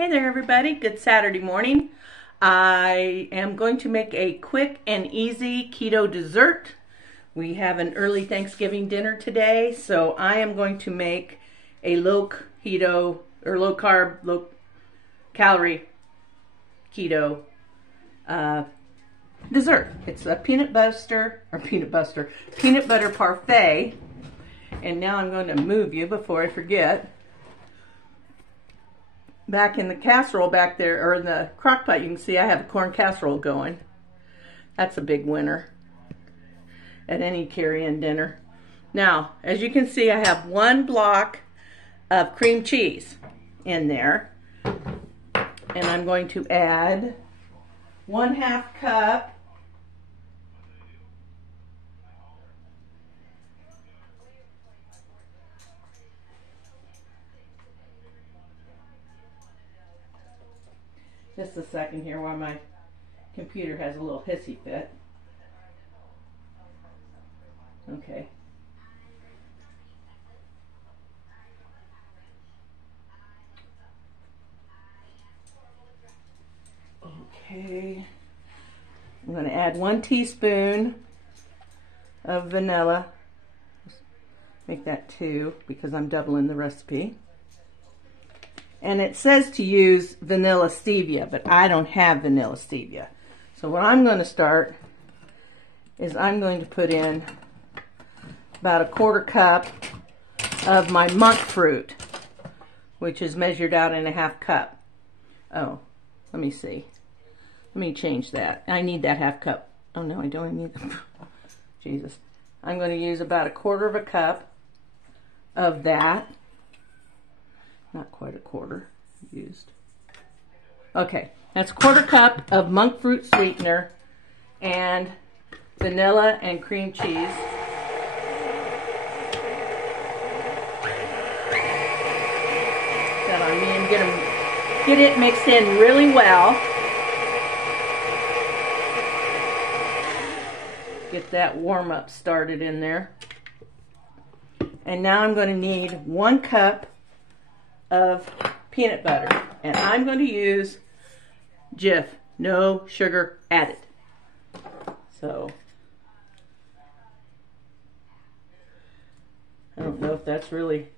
Hey there everybody, good Saturday morning. I am going to make a quick and easy keto dessert. We have an early Thanksgiving dinner today, so I am going to make a low keto or low carb, low calorie keto dessert. It's a peanut butter parfait. And now I'm going to move you before I forget. Back in the casserole back there, or in the crock pot, you can see I have a corn casserole going. That's a big winner at any carry-in dinner. Now, as you can see, I have 1 block of cream cheese in there. And I'm going to add 1/2 cup just a second here while my computer has a little hissy fit. Okay. Okay. I'm going to add 1 teaspoon of vanilla. Make that 2 because I'm doubling the recipe. And it says to use vanilla stevia, but I don't have vanilla stevia. So what I'm going to start is I'm going to put in about 1/4 cup of my Monkfruit, which is measured out in 1/2 cup. Oh, let me see. Let me change that. I need that 1/2 cup. Oh no, I don't need Jesus. I'm going to use about 1/4 cup of that. Not quite 1/4 used. Okay, that's 1/4 cup of Monkfruit sweetener and vanilla and cream cheese. That on me and get it mixed in really well. Get that warm up started in there. And now I'm going to need 1 cup of peanut butter, and I'm going to use Jif, no sugar added. So I don't know if that's really,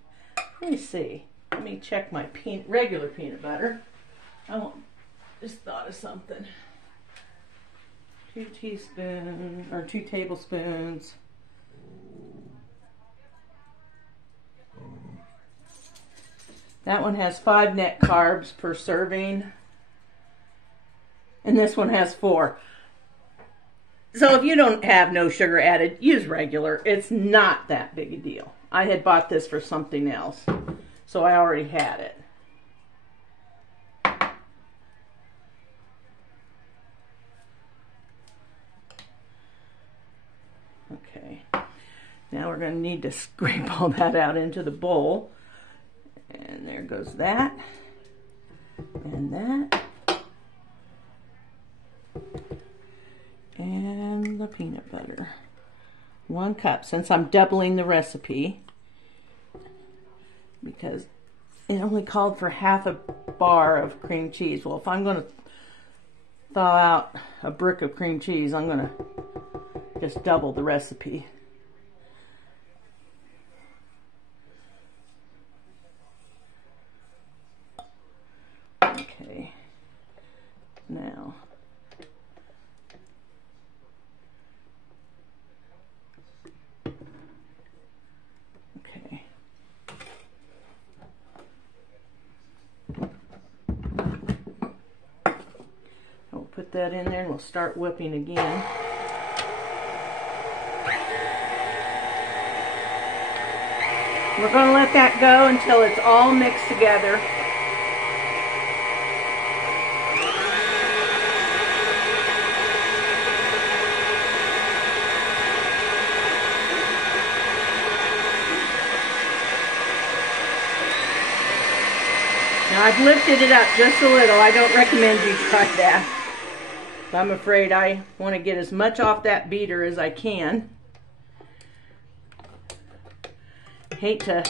let me see, let me check my regular peanut butter. Oh, just thought of something. 2 tablespoons. That one has 5 net carbs per serving, and this one has 4. So if you don't have no sugar added, use regular. It's not that big a deal. I had bought this for something else, so I already had it. Okay, now we're going to need to scrape all that out into the bowl. And there goes that, and that, and the peanut butter. 1 cup, since I'm doubling the recipe, because it only called for 1/2 bar of cream cheese. Well, if I'm going to thaw out a brick of cream cheese, I'm going to just double the recipe. Okay, now okay, I'll put that in there and we'll start whipping again. We're going to let that go until it's all mixed together. Now I've lifted it up just a little. I don't recommend you try that. I'm afraid I want to get as much off that beater as I can. hate to,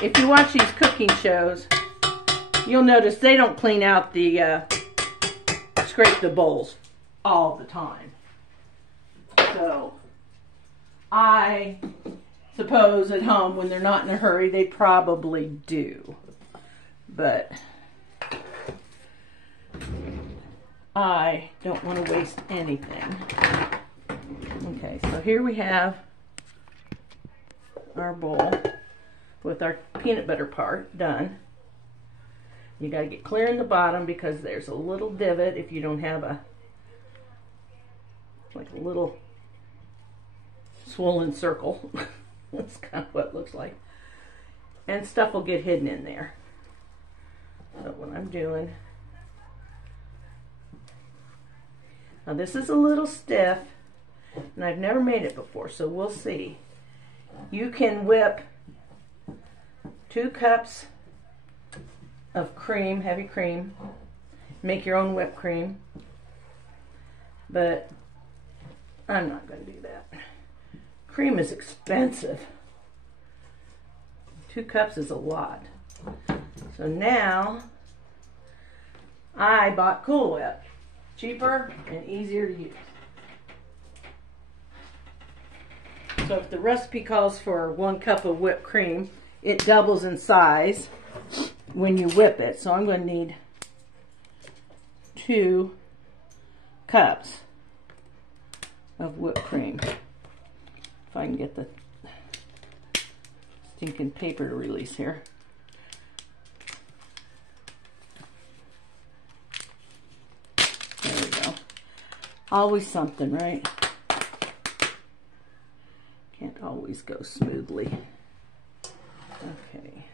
if you watch these cooking shows, you'll notice they don't clean out the, scrape the bowls all the time. So, I suppose at home when they're not in a hurry, they probably do. But I don't want to waste anything. Okay, so here we have our bowl with our peanut butter part done. You got to get clear in the bottom because there's a little divot if you don't have a, like a little swollen circle. That's kind of what it looks like. And stuff will get hidden in there. So what I'm doing, now this is a little stiff and I've never made it before, so we'll see. You can whip 2 cups of cream, heavy cream, make your own whipped cream, but I'm not going to do that. Cream is expensive. 2 cups is a lot. So now I bought Cool Whip. Cheaper and easier to use. So if the recipe calls for 1 cup of whipped cream, it doubles in size when you whip it. So I'm going to need 2 cups of whipped cream. If I can get the stinking paper to release here. There we go. Always something, right? Can't always go smoothly. Okay.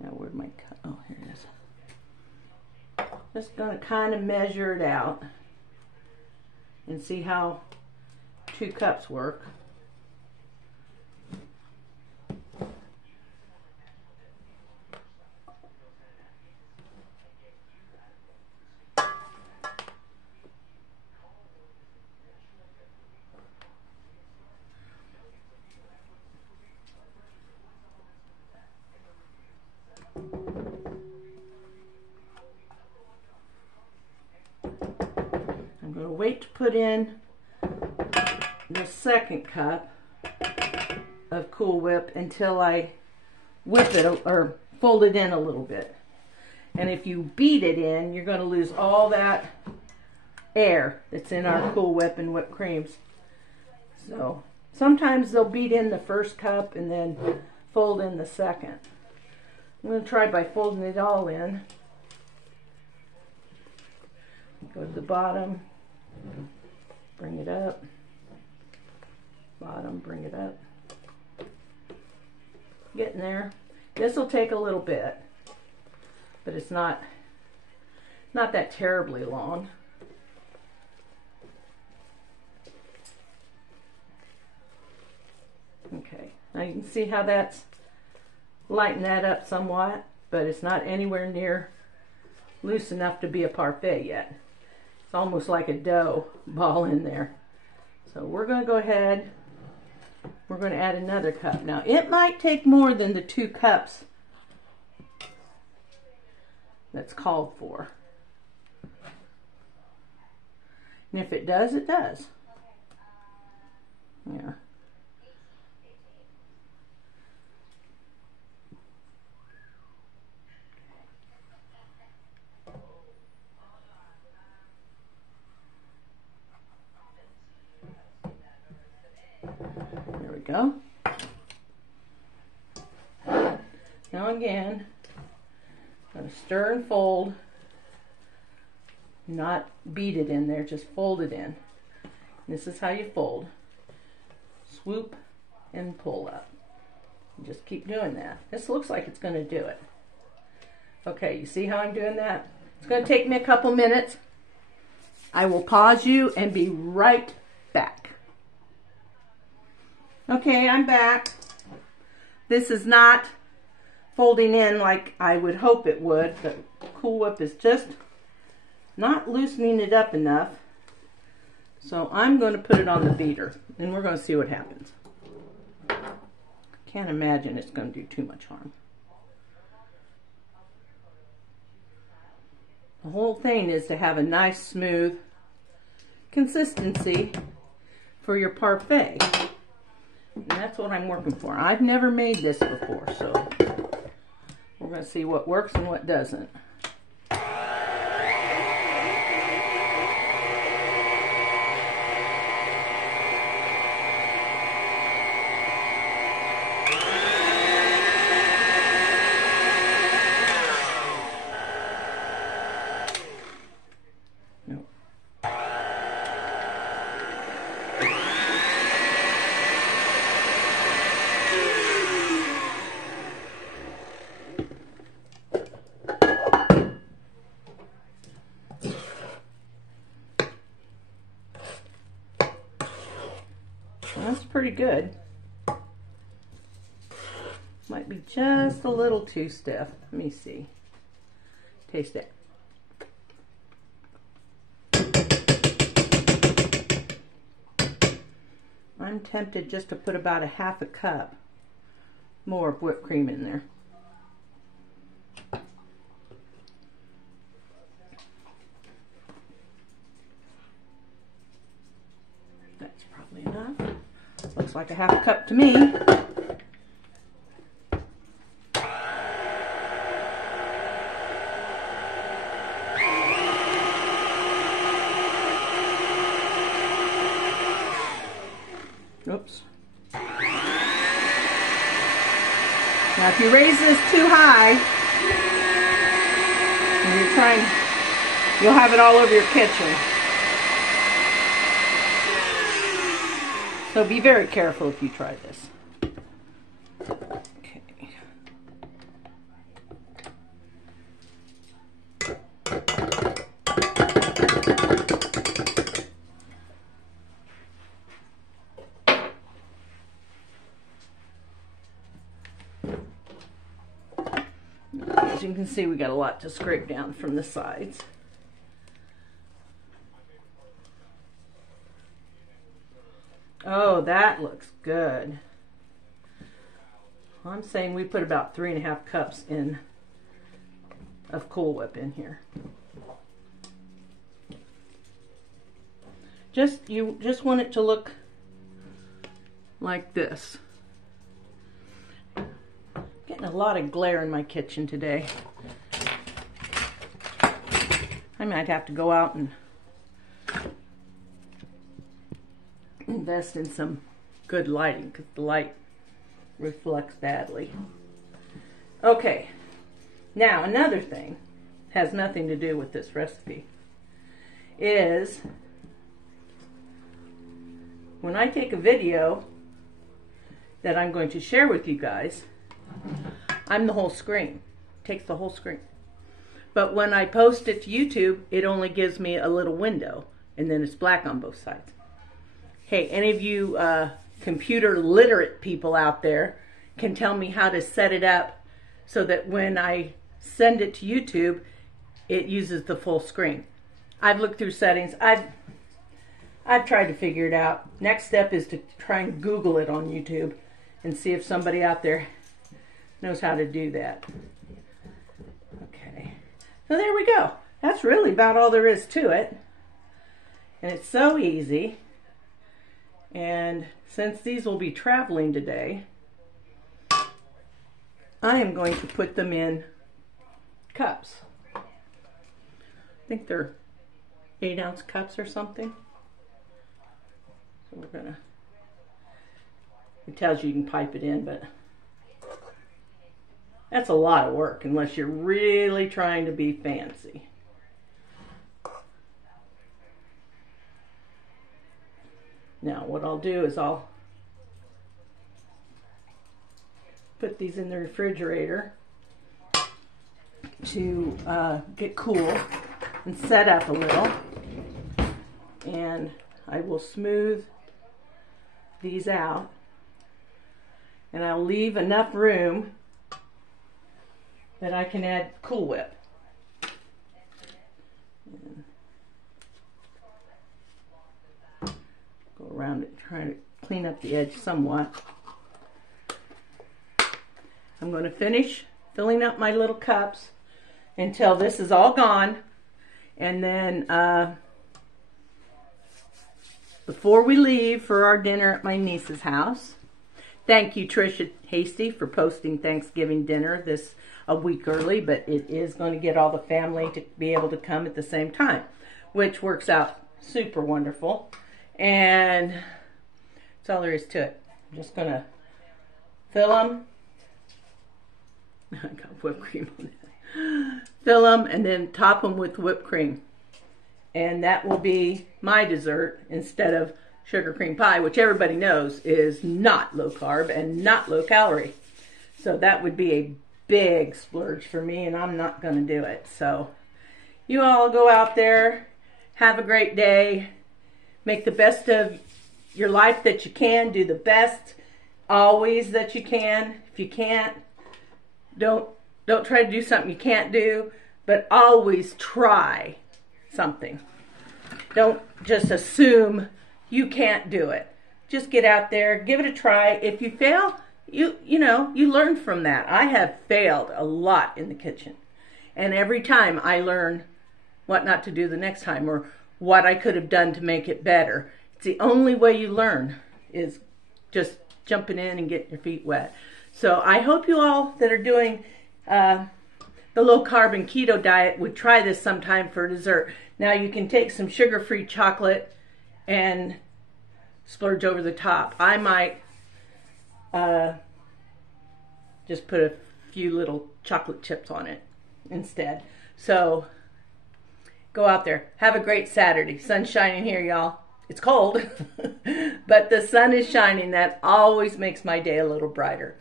Now where'd my cup? Oh, here it is. Just gonna kind of measure it out and see how 2 cups work. I'm going to wait to put in the 2nd cup of Cool Whip until I whip it or fold it in a little bit. And if you beat it in, you're going to lose all that air that's in our Cool Whip and whipped creams. So sometimes they'll beat in the 1st cup and then fold in the 2nd. I'm going to try by folding it all in. Go to the bottom, bring it up, bottom, bring it up. Getting there. This will take a little bit, but it's not that terribly long. Okay, now you can see how that's lightened that up somewhat, but it's not anywhere near loose enough to be a parfait yet. It's almost like a dough ball in there. So we're going to go ahead, we're going to add another cup. Now it might take more than the 2 cups that's called for. And if it does, it does. Yeah. There we go. Now again, I'm going to stir and fold, not beat it in there, just fold it in. This is how you fold. Swoop and pull up. And just keep doing that. This looks like it's going to do it. Okay, you see how I'm doing that? It's going to take me a couple minutes. I will pause you and be right back. Okay, I'm back. This is not folding in like I would hope it would. The Cool Whip is just not loosening it up enough. So I'm going to put it on the beater and we're going to see what happens. can't imagine it's going to do too much harm. The whole thing is to have a nice smooth consistency for your parfait. And that's what I'm working for. I've never made this before, so we're going to see what works and what doesn't. That's pretty good. Might be just a little too stiff. Let me see. Taste it. I'm tempted just to put about a half a cup more of whipped cream in there. That's probably enough. Looks like a half a cup to me. Oops. Now if you raise this too high, and you're trying, you'll have it all over your kitchen. So be very careful if you try this. Okay. As you can see, we got a lot to scrape down from the sides. Oh, that looks good. I'm saying we put about 3.5 cups in of Cool Whip in here. You just want it to look like this. Getting a lot of glare in my kitchen today. I might have to go out and invest in some good lighting because the light reflects badly. Okay, now another thing has nothing to do with this recipe is when I take a video that I'm going to share with you guys, I'm the whole screen. It takes the whole screen. But when I post it to YouTube, it only gives me a little window and then it's black on both sides. Hey, any of you computer literate people out there can tell me how to set it up so that when I send it to YouTube, it uses the full screen. I've looked through settings. I've tried to figure it out. Next step is to try and Google it on YouTube and see if somebody out there knows how to do that. Okay, so there we go. That's really about all there is to it. And it's so easy. And since these will be traveling today, I am going to put them in cups. I think they're 8-ounce cups or something. So we're gonna, it tells you can pipe it in, but that's a lot of work unless you're really trying to be fancy. Now what I'll do is I'll put these in the refrigerator to get cool and set up a little, and I will smooth these out, and I'll leave enough room that I can add Cool Whip. Go around it, trying to clean up the edge somewhat. I'm going to finish filling up my little cups until this is all gone. And then before we leave for our dinner at my niece's house, thank you, Trisha Hasty, for posting Thanksgiving dinner this a week early, but it is going to get all the family to be able to come at the same time, which works out super wonderful. And that's all there is to it. I'm just going to fill them. I got whipped cream on that. Fill them and then top them with whipped cream. And that will be my dessert instead of sugar cream pie, which everybody knows is not low carb and not low calorie. So that would be a big splurge for me, and I'm not going to do it. So you all go out there, have a great day, make the best of your life that you can, do the best always that you can. If you can't, don't try to do something you can't do, but always try something. Don't just assume you can't do it. Just get out there, give it a try. If you fail, you learn from that. I have failed a lot in the kitchen. And every time I learn what not to do the next time or what I could have done to make it better. It's the only way you learn is just jumping in and getting your feet wet. So I hope you all that are doing the low carb and keto diet would try this sometime for dessert. Now you can take some sugar-free chocolate and splurge over the top. I might just put a few little chocolate chips on it instead. So go out there. Have a great Saturday. Sun's shining here, y'all. It's cold, but the sun is shining. That always makes my day a little brighter.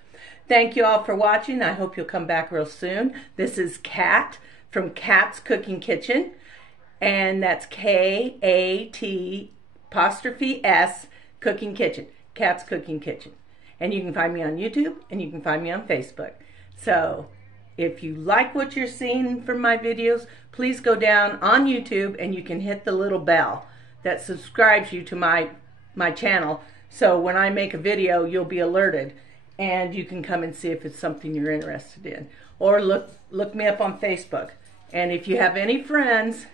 Thank you all for watching. I hope you'll come back real soon. This is Kat from Kat's Cooking Kitchen, and that's K-A-T''S Cooking Kitchen. Kat's Cooking Kitchen. And you can find me on YouTube, and you can find me on Facebook. So if you like what you're seeing from my videos, please go down on YouTube and you can hit the little bell that subscribes you to my channel. So when I make a video, you'll be alerted and you can come and see if it's something you're interested in. Or look me up on Facebook. And if you have any friends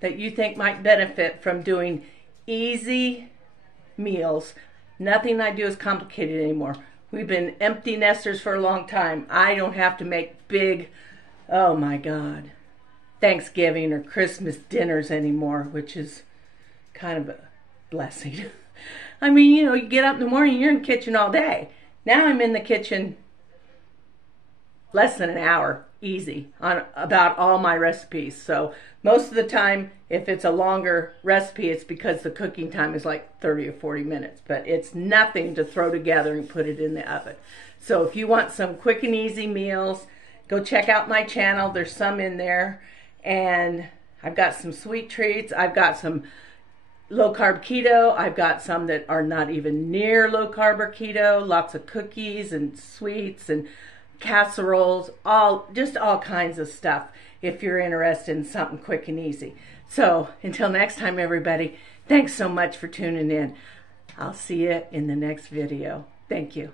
that you think might benefit from doing easy meals, nothing I do is complicated anymore. We've been empty nesters for a long time. I don't have to make big, oh my God, Thanksgiving or Christmas dinners anymore, which is kind of a blessing. I mean, you get up in the morning, you're in the kitchen all day. Now I'm in the kitchen less than an hour, easy, on about all my recipes. So most of the time, if it's a longer recipe, it's because the cooking time is like 30 or 40 minutes. But it's nothing to throw together and put it in the oven. So if you want some quick and easy meals, go check out my channel. There's some in there. And I've got some sweet treats. I've got some low carb keto. I've got some that are not even near low carb or keto. Lots of cookies and sweets and casseroles, just all kinds of stuff if you're interested in something quick and easy. So until next time, everybody, thanks so much for tuning in. I'll see you in the next video. Thank you.